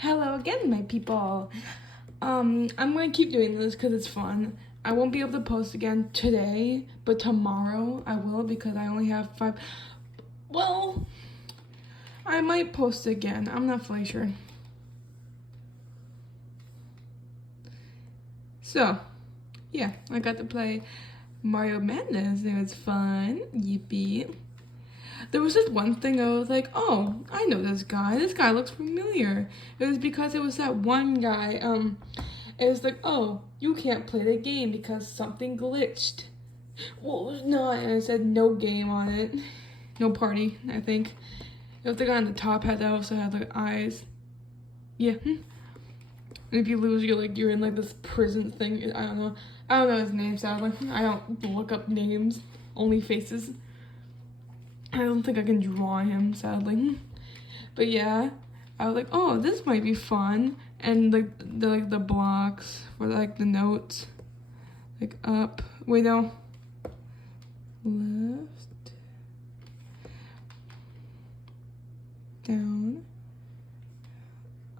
Hello again, my people. I'm gonna keep doing this because it's fun. I won't be able to post again today, but tomorrow I will because I only have 5. Well, I might post again. I'm not fully sure. So, yeah, I got to play Mario Madness. It was fun. Yippee. There was just one thing I was like, oh, I know this guy. This guy looks familiar. It was because it was that one guy. It was like, oh, you can't play the game because something glitched. Well, it was not. And it said no game on it. No party, I think. It was the guy on the top hat that also had like eyes. Yeah. And if you lose, you're in like this prison thing. I don't know. I don't know his name, sadly. I don't look up names, only faces. I don't think I can draw him, sadly. But yeah, I was like, oh, this might be fun. And like the blocks for like the notes, like up. Wait, no. Left, down,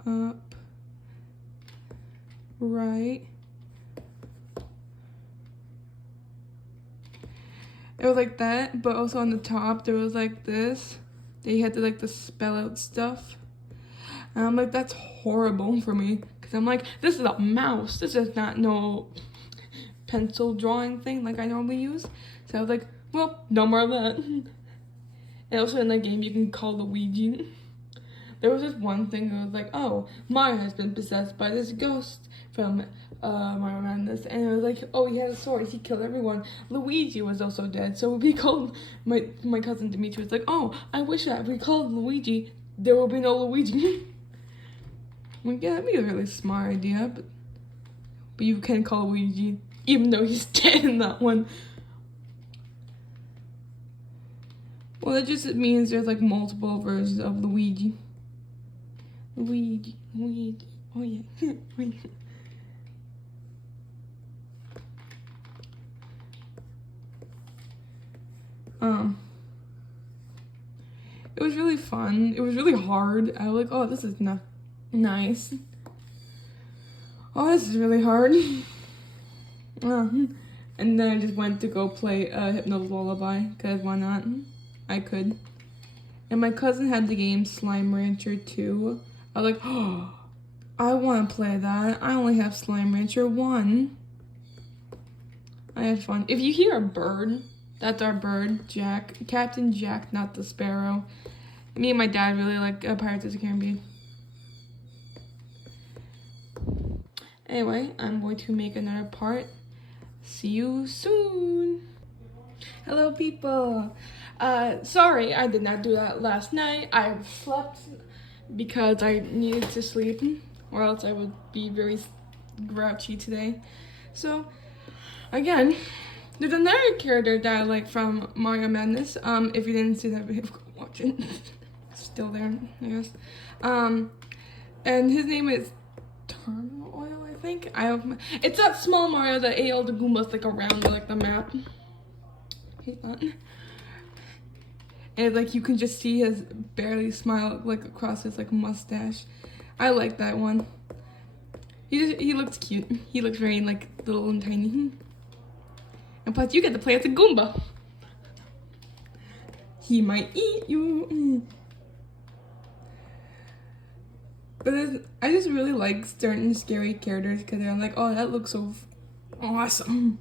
up, right. It was like that, but also on the top there was like this. They had to like the spell out stuff. And I'm like, that's horrible for me. Cause I'm like, this is a mouse. This is not no pencil drawing thing like I normally use. So I was like, well, no more of that. And also in the game you can call Luigi. There was this one thing that was like, oh, Mario has been possessed by this ghost from Mario Madness. And it was like, oh, he had a sword, he killed everyone. Luigi was also dead. So we called, my cousin Dimitri was like, oh, I wish that if we called Luigi, there will be no Luigi. I'm like, yeah, that'd be a really smart idea, but you can call Luigi, even though he's dead in that one. Well, that just means there's like multiple versions of Luigi. Luigi, oh yeah, it was really fun. It was really hard. I was like, oh, this is not nice. Oh, this is really hard. And then I just went to go play Hypno's Lullaby, because why not? I could. And my cousin had the game Slime Rancher 2. I was like, oh, I want to play that. I only have Slime Rancher 1. I had fun. If you hear a bird, that's our bird, Jack. Captain Jack, not the sparrow. Me and my dad really like Pirates of the Caribbean. Anyway, I'm going to make another part. See you soon. Hello, people. Sorry, I did not do that last night. I slept because I needed to sleep, or else I would be very grouchy today. So, again, there's another character that I like from Mario Madness. If you didn't see that video, watch it. It's still there, I guess. And his name is Terminal Oil, I think. It's that small Mario that ate all the Goombas like around like the map. He's not. And like you can just see his barely smile like across his like mustache. I like that one. He looks cute. He looks very like little and tiny. And plus you get to play as a Goomba. He might eat you. But I just really like certain scary characters because I'm like, oh, that looks so awesome.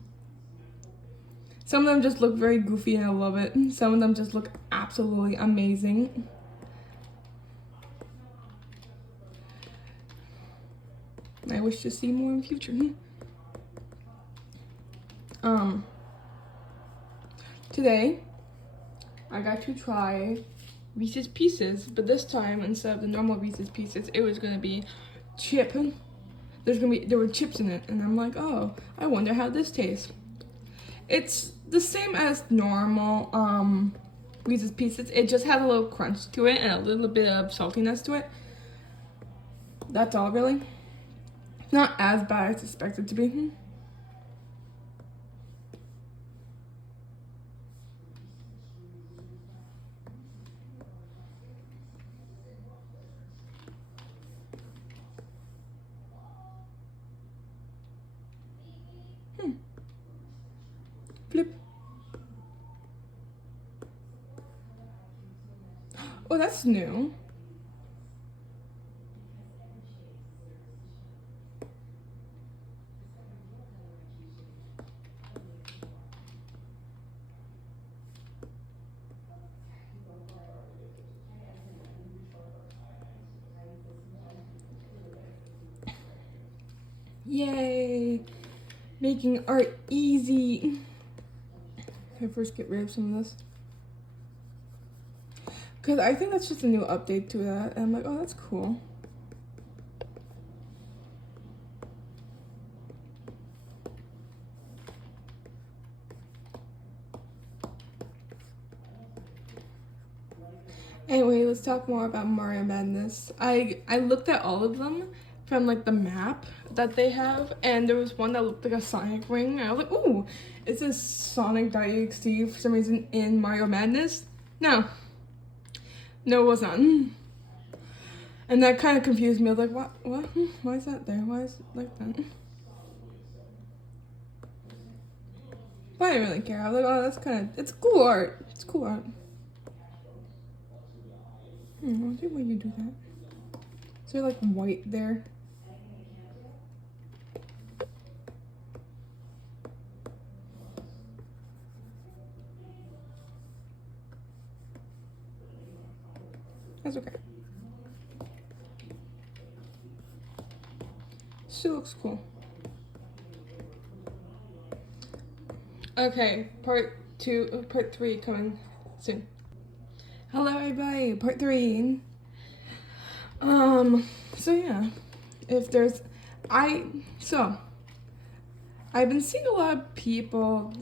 Some of them just look very goofy and I love it. Some of them just look absolutely amazing. I wish to see more in future. Today, I got to try Reese's Pieces, but this time, instead of the normal Reese's Pieces, it was gonna be chip. There were chips in it, and I'm like, oh, I wonder how this tastes. It's the same as normal Reese's Pieces. It just has a little crunch to it and a little bit of saltiness to it. That's all, really. Not as bad as expected to be. Flip. Oh, that's new. Yay! Making art easy. Can I first get rid of some of this? Because I think that's just a new update to that. And I'm like, oh, that's cool. Anyway, let's talk more about Mario Madness. I looked at all of them from like the map that they have, and there was one that looked like a Sonic ring. And I was like, ooh, is this Sonic.exe for some reason in Mario Madness? No. No, it was not. And that kind of confused me. I was like, what? Why is that there? Why is it like that? But I didn't really care. I was like, oh, that's kind of, it's cool art. It's cool art. I wonder why you do that. Is there like white there? That's okay. Still looks cool. Okay, part 3 coming soon. Hello everybody, part 3. So yeah, if there's, I've been seeing a lot of people,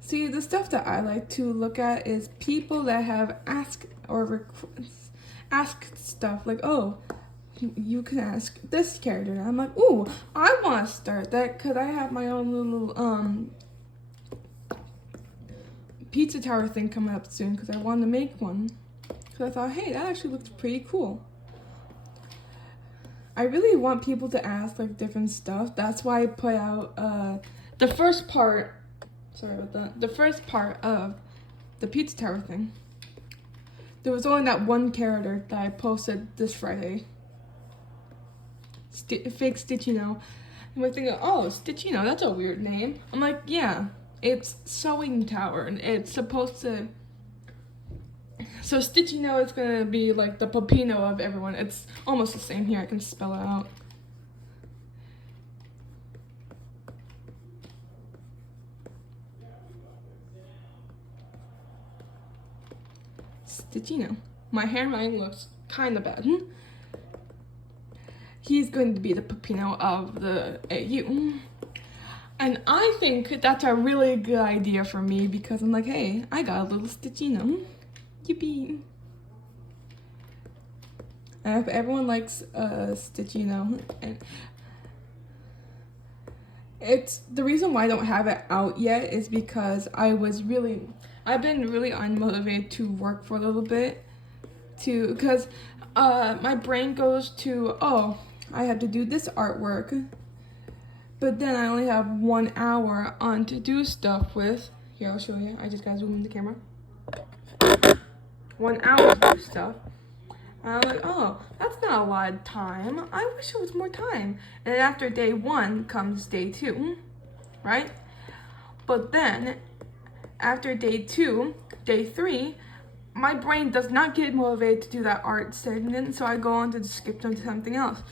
see the stuff that I like to look at is people that have asked stuff like, oh, you can ask this character. I'm like, ooh, I want to start that because I have my own little, pizza tower thing coming up soon because I wanted to make one. Because I thought, hey, that actually looks pretty cool. I really want people to ask like different stuff. That's why I put out the first part. Sorry about that. The first part of the pizza tower thing. There was only that one character that I posted this Friday. Fake Stitchino. And we're thinking, oh, Stitchino, that's a weird name. I'm like, yeah. It's Sewing Tower, and it's supposed to... So Stitchino is gonna be like the Peppino of everyone. It's almost the same here, I can spell it out. Stitchino. My handwriting looks kinda bad. He's going to be the Peppino of the AU. And I think that's a really good idea for me because I'm like, hey, I got a little Stitchino. Yippee. And if everyone likes Stitchino, and it's the reason why I don't have it out yet is because I've been really unmotivated to work for a little bit because my brain goes to, oh, I have to do this artwork. But then I only have 1 hour on to do stuff with. Here, I'll show you. I just gotta zoom in the camera. 1 hour to do stuff. And I'm like, oh, that's not a lot of time. I wish it was more time. And then after day 1 comes day 2, right? But then, after day 2, day 3, my brain does not get motivated to do that art segment, so I go on to skip on to something else.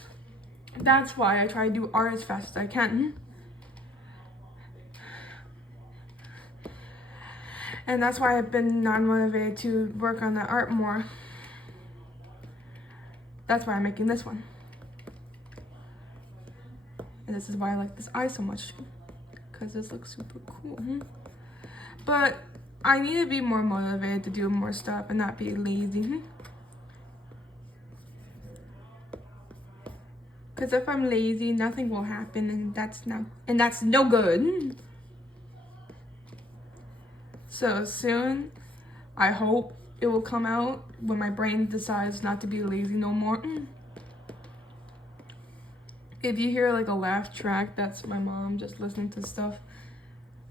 That's why I try to do art as fast as I can. And that's why I've been non-motivated to work on the art more. That's why I'm making this one. And this is why I like this eye so much. Because this looks super cool. But I need to be more motivated to do more stuff and not be lazy. Because if I'm lazy, nothing will happen, and that's no good. So soon, I hope it will come out when my brain decides not to be lazy no more. If you hear like a laugh track, that's my mom just listening to stuff.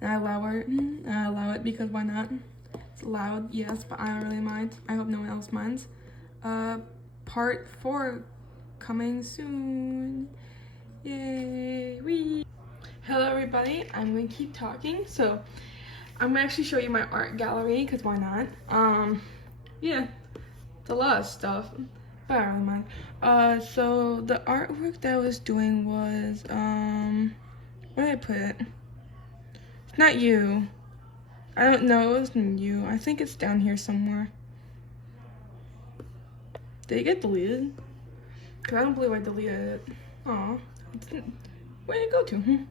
And I allow it because why not? It's loud, yes, but I don't really mind. I hope no one else minds. Part 4 coming soon. Yay! Wee! Hello everybody, I'm gonna keep talking. So I'm gonna actually show you my art gallery because why not? Yeah, it's a lot of stuff, but I don't really mind. So the artwork that I was doing was where did I put it? It's not you. I don't know, it wasn't you. I think it's down here somewhere. Did it get deleted? Because I don't believe I deleted it. Aw. Where did it go to?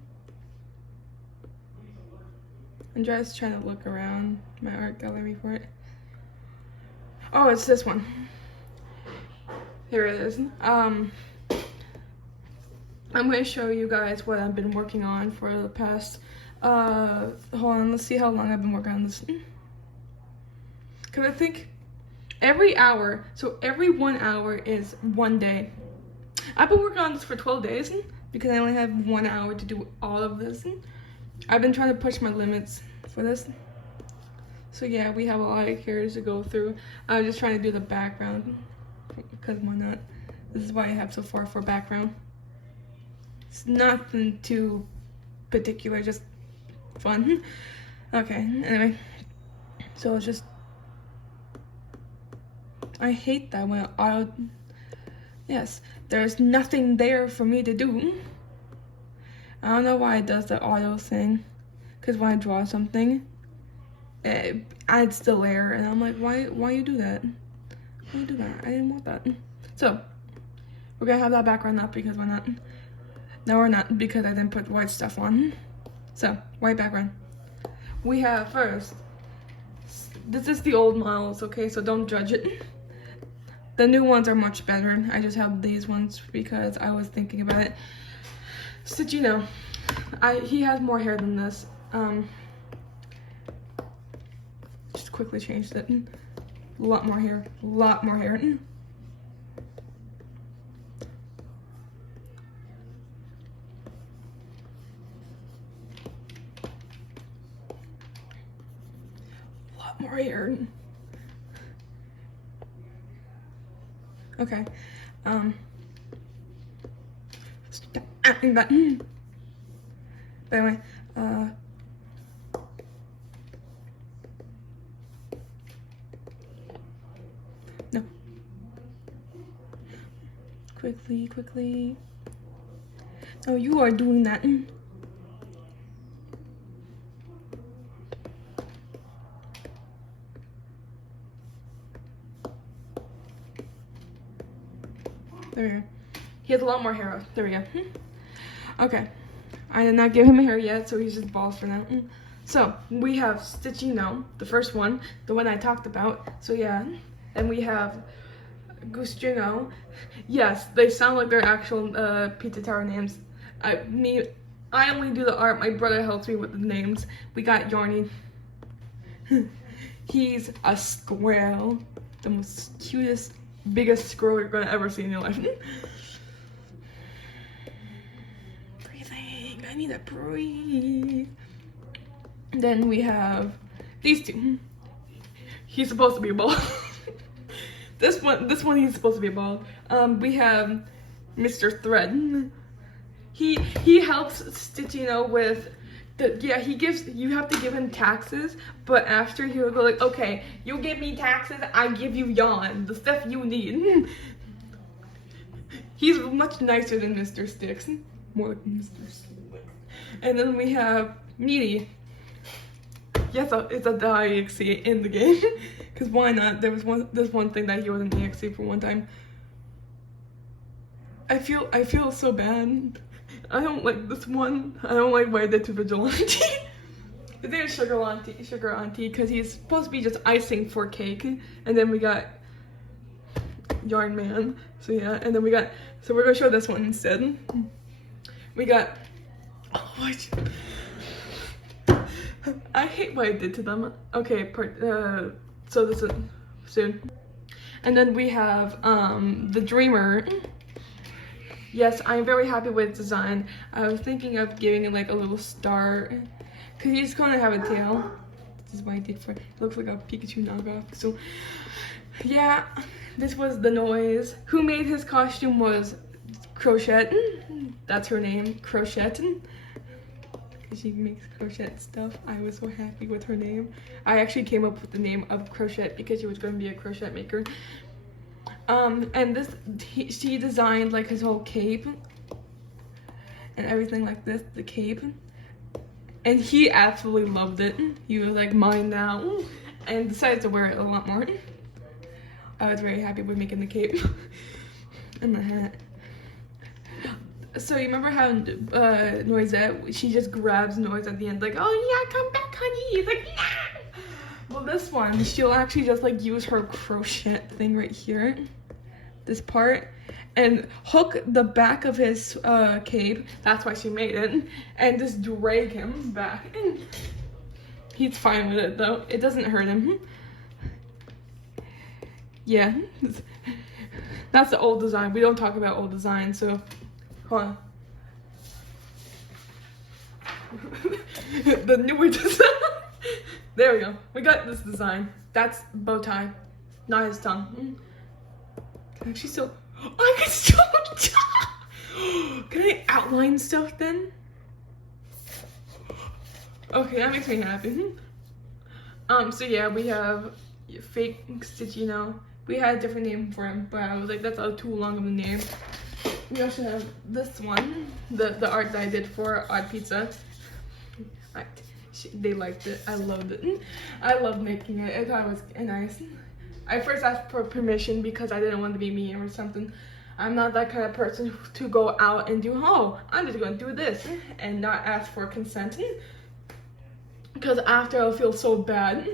I'm just trying to look around my art gallery for it. Oh, it's this one. Here it is. I'm going to show you guys what I've been working on for the past, hold on, let's see how long I've been working on this. Because I think every hour, so every 1 hour is 1 day. I've been working on this for 12 days because I only have 1 hour to do all of this. I've been trying to push my limits for this. So yeah, we have a lot of characters to go through. I'm just trying to do the background because why not? This is why I have so far for background. It's nothing too particular, just fun. Okay, anyway. So it's just, I hate that when auto, yes, there's nothing there for me to do. I don't know why it does the auto thing, because when I draw something, it adds the layer, and I'm like, why you do that? Why you do that? I didn't want that. So, we're gonna have that background up because why not? No, we're not, because I didn't put white stuff on. So, white background. We have first, this is the old models, okay, so don't judge it. The new ones are much better. I just have these ones because I was thinking about it. Stitchino, he has more hair than this. Just quickly changed it. A lot more hair, a lot more hair. A lot more hair. Okay. Stop acting that. But anyway, no. Quickly. Oh, you are doing that. There we go. He has a lot more hair. There we go. Okay. I did not give him hair yet, so he's just balls for now. So, we have Stitchino, the first one, the one I talked about. So yeah. And we have Gustino. Yes, they sound like their actual Pizza Tower names. I only do the art. My brother helps me with the names. We got Yarny. He's a squirrel. The most cutest, biggest squirrel you're gonna ever see in your life. Breathing. I need to breathe. Then we have these two. He's supposed to be a bald. This one he's supposed to be a bald. We have Mr. Thread. He helps Stitchino with you have to give him taxes, but after he'll go like, okay, you give me taxes, I give you yarn, the stuff you need. He's much nicer than Mr. Sticks. More like Mr. Sticks. And then we have Meaty. Yes, it's a EXE in the game. Because why not? There's one thing that he was an EXE for one time. I feel so bad. I don't like this one. I don't like what I did to Vigilante. His name is Sugar Auntie, because he's supposed to be just icing for cake. And then we got Yarn Man. So yeah, and then so we're gonna show this one instead. We got, I hate what I did to them. Okay, so this is soon. And then we have the Dreamer. Yes, I'm very happy with its design. I was thinking of giving it like a little star, cause he's gonna have a tail. This is what I did for it. It looks like a Pikachu knockoff. So yeah, this was the noise. Who made his costume was Crochet. That's her name, Crochet. She makes crochet stuff. I was so happy with her name. I actually came up with the name of Crochet because she was going to be a crochet maker. And she designed like his whole cape and everything like this, the cape. And he absolutely loved it. He was like, mine now. And decided to wear it a lot more. I was very happy with making the cape and the hat. So you remember how Noisette, she just grabs Noise at the end, like, oh yeah, come back, honey. He's like, nah. Well, this one, she'll actually just like use her crochet thing right here, this part, and hook the back of his cape. That's why she made it, and just drag him back. He's fine with it though. It doesn't hurt him. Yeah, that's the old design. We don't talk about old design, so. Hold on. The newer design. There we go. We got this design. That's bow tie, not his tongue. Can I actually still? I can still. Can I outline stuff then? Okay, that makes me happy. So yeah, we have fake Stitchino. We had a different name for him, but I was like, that's too long of a name. We also have this one, the art that I did for Odd Pizza. They liked it. I loved it. I loved making it. I thought it was nice. I first asked for permission because I didn't want to be mean or something. I'm not that kind of person to go out and do, I'm just going to do this and not ask for consent. Because after I'll feel so bad.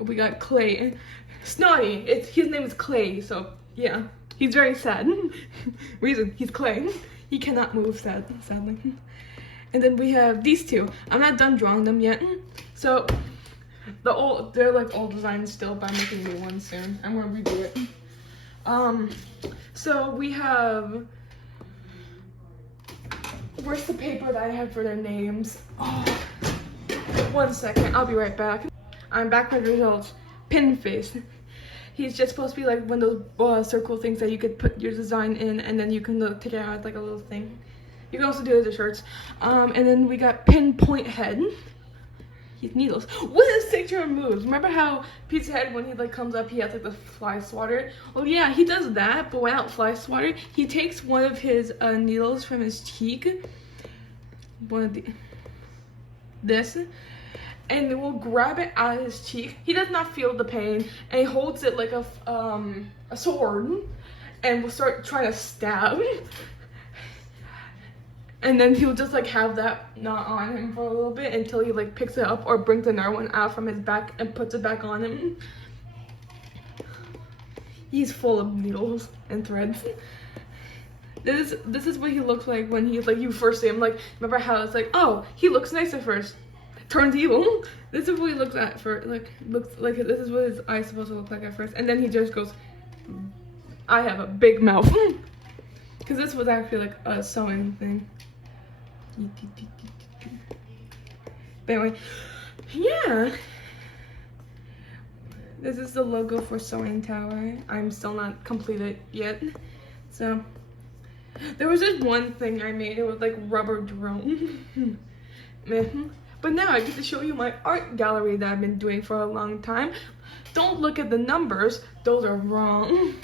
We got Clay. Snotty. His name is Clay, so yeah. He's very sad. Reason, he's Clay. He cannot move, sadly. And then we have these two. I'm not done drawing them yet. So, they're like old designs still, but I'm making new ones soon. I'm gonna redo it. So we have, where's the paper that I had for their names? Oh, 1 second, I'll be right back. I'm back with results. Pin face. He's just supposed to be like one of those circle things that you could put your design in, and then you can take it out like a little thing. You can also do it as shirts. And then we got Pinpoint Head. He's needles. What is signature moves? Remember how Pizza Head, when he like comes up, he has like the fly swatter? Well, yeah, he does that, but without fly swatter, he takes one of his needles from his cheek. This. And then we'll grab it out of his cheek. He does not feel the pain, and he holds it like a sword, and we'll start trying to stab. And then he'll just like have that knot on him for a little bit until he like picks it up or brings another one out from his back and puts it back on him. He's full of needles and threads. This is what he looks like when he's like, you first see him. Like, remember how it's like, oh, he looks nice at first, turns evil. This is what he looks at for, like, looks like, this is what his eyes supposed to look like at first, and then he just goes, I have a big mouth. Because this was actually like a sewing thing. But anyway, yeah. This is the logo for Sewing Tower. I'm still not completed yet. So, there was just one thing I made. It was like rubber drone. But now I get to show you my art gallery that I've been doing for a long time. Don't look at the numbers. Those are wrong.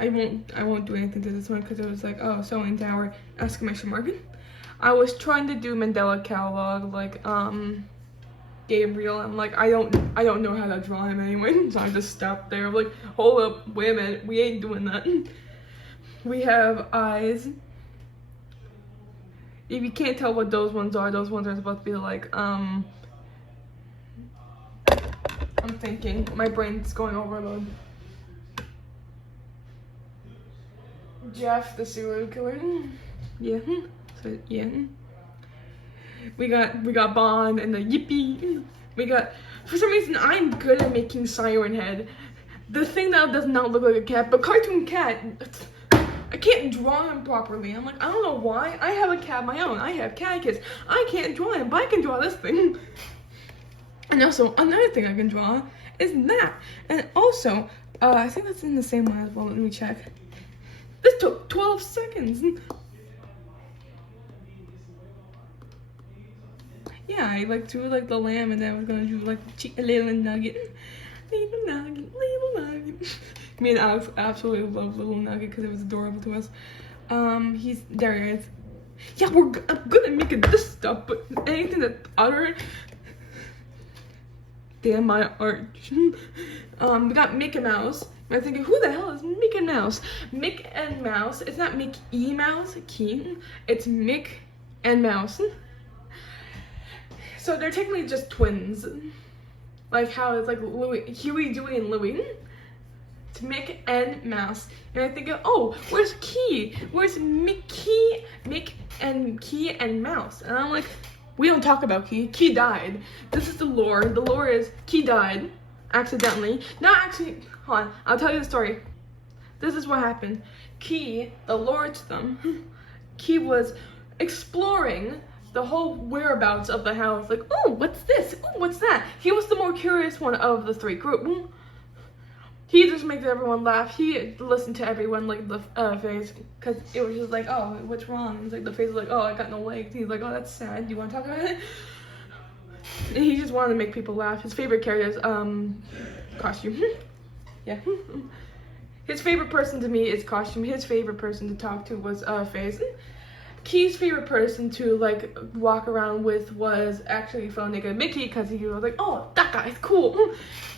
I won't do anything to this one because it was like, oh, Sewing Tower, exclamation mark. I was trying to do Mandela catalog, like Gabriel. I'm like, I don't know how to draw him anyway, so I just stopped there. I'm like, hold up, wait a minute, we ain't doing that. We have eyes. If you can't tell what those ones are supposed to be like, I'm thinking, my brain's going overload. Jeff the serial killer. Yeah. So yeah. We got Bond and the Yippee. We got, for some reason I'm good at making Siren Head. The thing that does not look like a cat, but cartoon cat. I can't draw him properly. I'm like, I don't know why. I have a cat of my own. I have Catechus. I can't draw him, but I can draw this thing. And also, another thing I can draw is that. And also, I think that's in the same one as well. Let me check. This took 12 seconds. Yeah, I like drew like the lamb, and then I was gonna do like a little nugget. Little nugget, little nugget. Me and Alex absolutely love Little Nugget because it was adorable to us. There he is. Yeah, I'm good at making this stuff, but anything that's other, damn my art. We got Mickey Mouse. I'm thinking, who the hell is Mickey Mouse? Mick and Mouse. It's not Mickey Mouse, Key. It's Mick and Mouse. So they're technically just twins. Like how it's like Huey, Dewey, and Louie. It's Mick and Mouse. And I think, oh, where's Key? Where's Mickey, Mick and Key and Mouse? And I'm like, we don't talk about Key. Key died. This is the lore. The lore is Key died accidentally. Not actually, hold on, I'll tell you the story. This is what happened. Key, the lore to them, Key was exploring the whole whereabouts of the house. Like, oh, what's this? Oh, what's that? He was the more curious one of the three group. He just makes everyone laugh. He listened to everyone, like the face, because it was just like, oh, what's wrong? It's like the face was like, oh, I got no legs. He's like, oh, that's sad. Do you want to talk about it? And he just wanted to make people laugh. His favorite character is Costume. Yeah. His favorite person to me is Costume. His favorite person to talk to was Face. Key's favorite person to like walk around with was actually Phone Nigga Mickey, because he was like, oh, that guy's cool.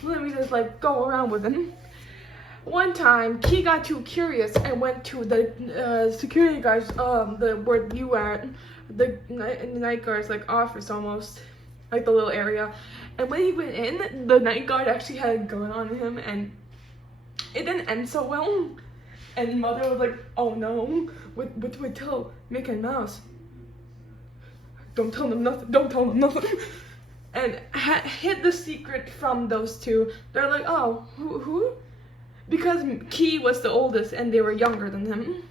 Let me just like go around with him. One time, Key got too curious and went to the security guards, where you at, the night guard's like office almost, like the little area. And when he went in, the night guard actually had a gun on him, and it didn't end so well. And Mother was like, oh no, what do I tell Mick and Mouse? Don't tell them nothing, don't tell them nothing. And hid the secret from those two. They're like, oh, who? Because Key was the oldest and they were younger than him.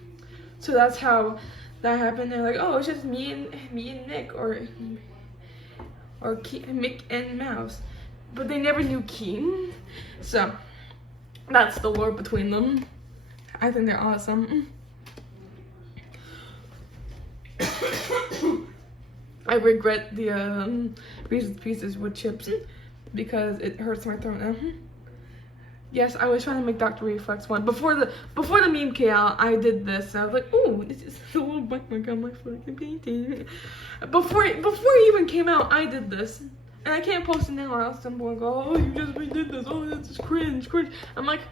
So that's how that happened. They're like, oh, it's just me and Mick, or Mick and Mouse. But they never knew Key. So that's the lore between them. I think they're awesome. I regret the Reese's Pieces with chips because it hurts my throat now. Yes, I was trying to make Dr. Reflex one. Before the meme came out, I did this. And I was like, oh, this is a little bite mark on my fucking painting. Before it even came out, I did this. And I can't post it now or else someone will go, oh, you just redid this. Oh, this is cringe. I'm like,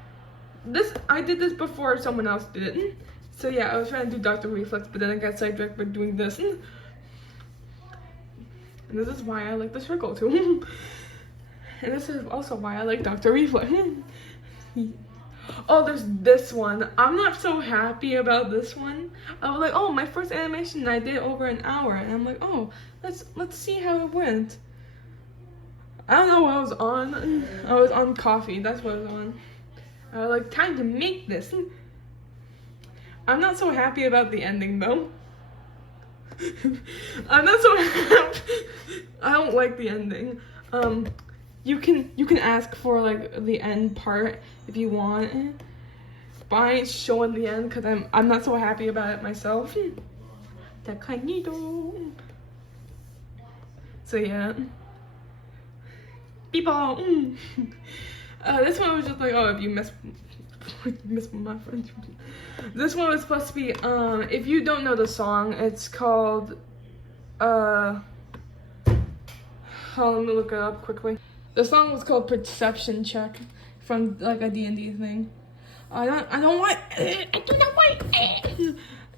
I did this before someone else did it. So yeah, I was trying to do Dr. Reflex, but then I got sidetracked by doing this. And this is why I like the circle too. And this is also why I like Dr. Reflex. Oh, there's this one. I'm not so happy about this one. I was like, oh, my first animation I did over an hour, and I'm like, oh, let's see how it went. I don't know what I was on. I was on coffee. That's what I was on. I was like, time to make this. I'm not so happy about the ending though. I'm not so happy. I don't like the ending. You can ask for like the end part if you want, but I ain't showing the end because I'm not so happy about it myself. So yeah. People. This one was just like, oh, if you miss my friends. This one was supposed to be, if you don't know the song, it's called, let me look it up quickly. The song was called Perception Check from like a D&D thing. I do not want.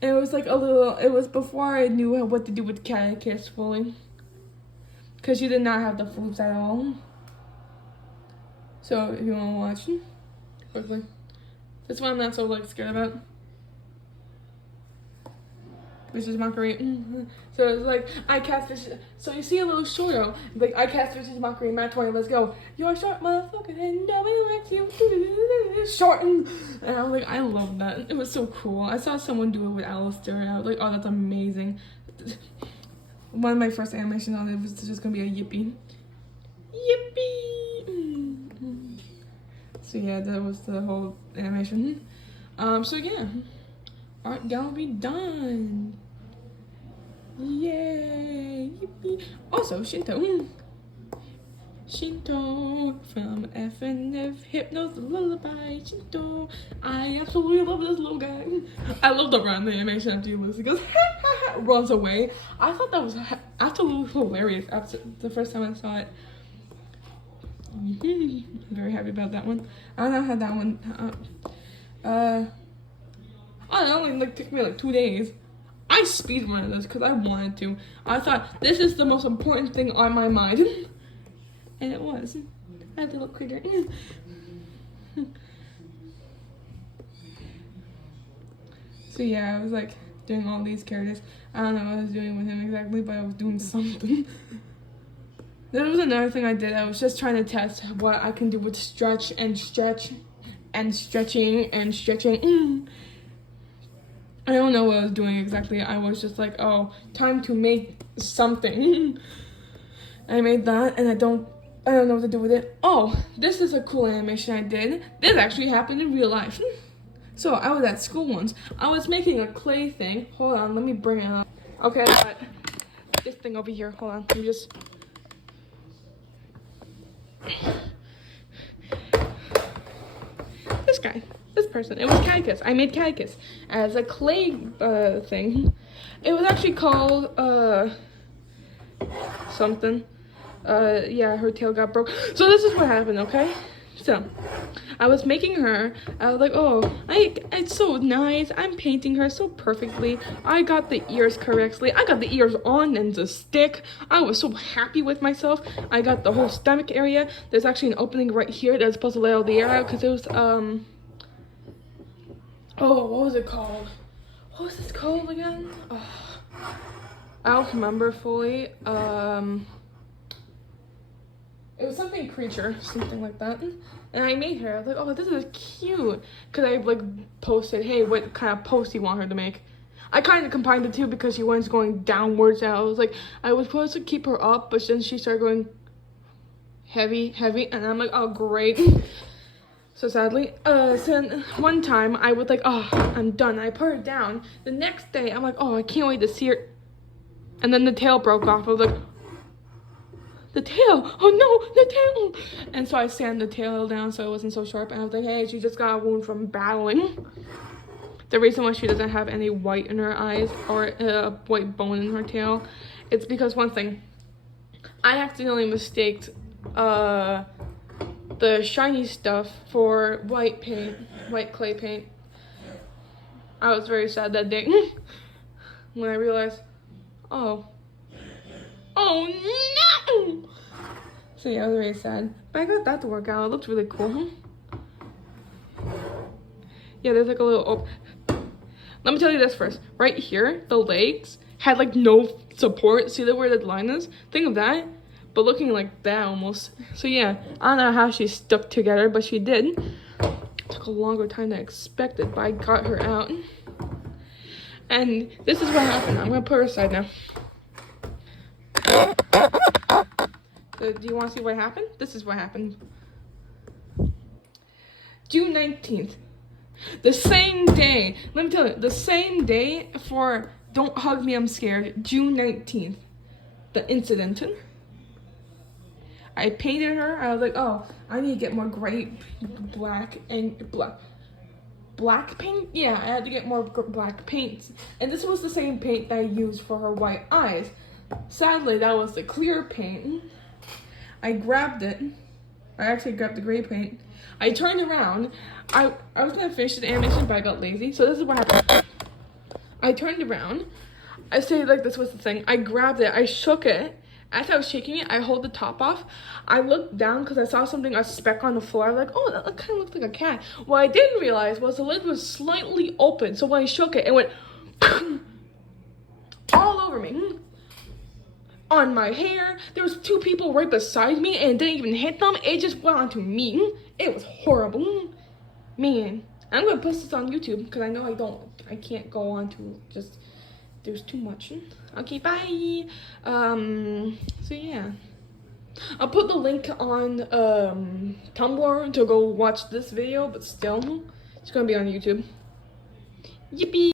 It was like it was before I knew what to do with Catechus fully. Cause she did not have the floops at all. So if you want to watch quickly. This one I'm not so like scared about. Vicious Mockery. So it's like, I cast Vicious. So you see a little shorto, like, I cast Vicious Mockery, Matt 20, let's go. You're a short motherfucker and nobody likes you. Shorten. And I was like, I love that. It was so cool. I saw someone do it with Alistair, and I was like, oh, that's amazing. One of my first animations on it was just gonna be a yippee. Yippee! So yeah, that was the whole animation. So yeah, art gallery done. Yay! Yippee! Also, Shinto. Shinto from FNF Hypno's Lullaby. Shinto. I absolutely love this little guy. I love the run, the animation after you lose. He goes, ha ha ha, runs away. I thought that was absolutely hilarious after the first time I saw it. I'm very happy about that one. I don't know how that one. Oh, that only like took me like 2 days. I speedrun this because I wanted to. I thought this is the most important thing on my mind. And it was. I little critter. So yeah, I was like doing all these characters. I don't know what I was doing with him exactly, but I was doing something. There was another thing I did. I was just trying to test what I can do with stretch and stretching and stretching. I don't know what I was doing exactly. I was just like, oh, time to make something. I made that, and I don't know what to do with it. Oh, this is a cool animation I did. This actually happened in real life. So I was at school once. I was making a clay thing. Hold on, let me bring it up. Okay, I got this thing over here. Hold on, let me just. This guy, this person. It was Catechus. I made Catechus as a clay thing. It was actually called something. Yeah, her tail got broke. So this is what happened, okay? So, I was making her. I was like, oh, it's so nice. I'm painting her so perfectly. I got the ears correctly. I got the ears on and the stick. I was so happy with myself. I got the whole stomach area. There's actually an opening right here that's supposed to let all the air out because it was, oh, what was it called? What was this called again? Oh, I don't remember fully. It was something creature, something like that. And I made her. I was like, oh, this is cute. Because I like posted, hey, what kind of post do you want her to make? I kind of combined the two because she was going downwards. And I was like, I was supposed to keep her up, but then she started going heavy. And I'm like, oh, great. So sadly, so one time I was like, oh, I'm done. I put her down. The next day, I'm like, oh, I can't wait to see her. And then the tail broke off. I was like, the tail, oh no, the tail. And so I sanded the tail down so it wasn't so sharp. And I was like, hey, she just got a wound from battling. The reason why she doesn't have any white in her eyes or a white bone in her tail, it's because one thing, I accidentally mistaked the shiny stuff for white paint, white clay paint. I was very sad that day when I realized, oh no! So yeah, I was very sad. But I got that to work out. It looked really cool. Yeah, there's like a little... Let me tell you this first. Right here, the legs had like no support. See where the line is? Think of that. But looking like that almost. So yeah, I don't know how she stuck together, but she did. It took a longer time than expected, but I got her out. And this is what happened. I'm gonna put her aside now. So do you want to see what happened? This is what happened. June 19th. The same day. Let me tell you, the same day for Don't Hug Me, I'm Scared. June 19th. The incident. I painted her. I was like, oh, I need to get more gray, black paint? Yeah, I had to get more black paint. And this was the same paint that I used for her white eyes. Sadly, that was the clear paint. I grabbed it. I actually grabbed the gray paint. I turned around. I was gonna finish the animation, but I got lazy. So this is what happened. I turned around. I stayed like this was the thing. I grabbed it. I shook it. As I was shaking it, I hold the top off. I looked down because I saw something, a speck on the floor. I was like, oh, that kind of looked like a cat. What I didn't realize was the lid was slightly open. So when I shook it, it went over me. On my hair. There was 2 people right beside me and it didn't even hit them. It just went onto me. It was horrible. Man, I'm gonna post this on YouTube because I know I can't go on to just, there's too much. Okay, bye. So yeah. I'll put the link on Tumblr to go watch this video, but still, it's gonna be on YouTube. Yippee!